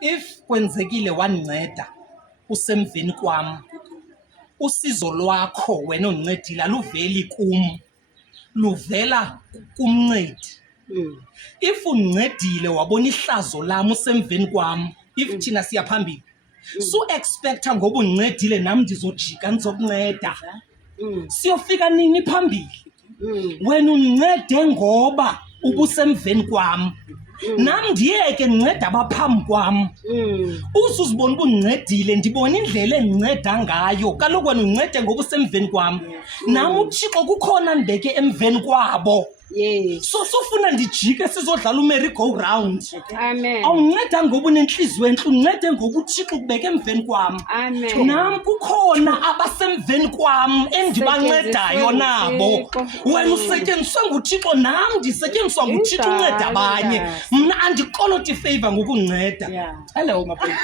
if kwenzekile wandinceda usemveni kwam, usizo lwakho wena ondincedile aluveli kum, luvela kumncedi. If undincedile wabona ihlazo lam usemveni kwam, if thina siya phambili, su expecta ngoba undincedile nam ndizojika ndizokunceda. Siyofika nini phambili? Wena undincede ngoba ubusemveni kwam, nam ndiyeke ndinceda abaphambi kwam. Uzuzibona uba undincedile, ndibona indlela endinceda ngayo. Kaloku wena undincede ngoba usemveni kwam, nam uThixo kukhona ndibeke emveni kwabo. So sofuna ndijike sizodlala umerry-go-round. Awunceda ngoba unenhliziyo entle, uncede ngoba uThixo kubeke emveni kwam. Nam kukhona abasemveni kwam endibancedayo nabo. Wena usetyenziswa nguThixo, nam ndisetyenziswa nguThixo unceda abanye. Mna andikoloti ifavor ngokundinceda. Hello, my friend.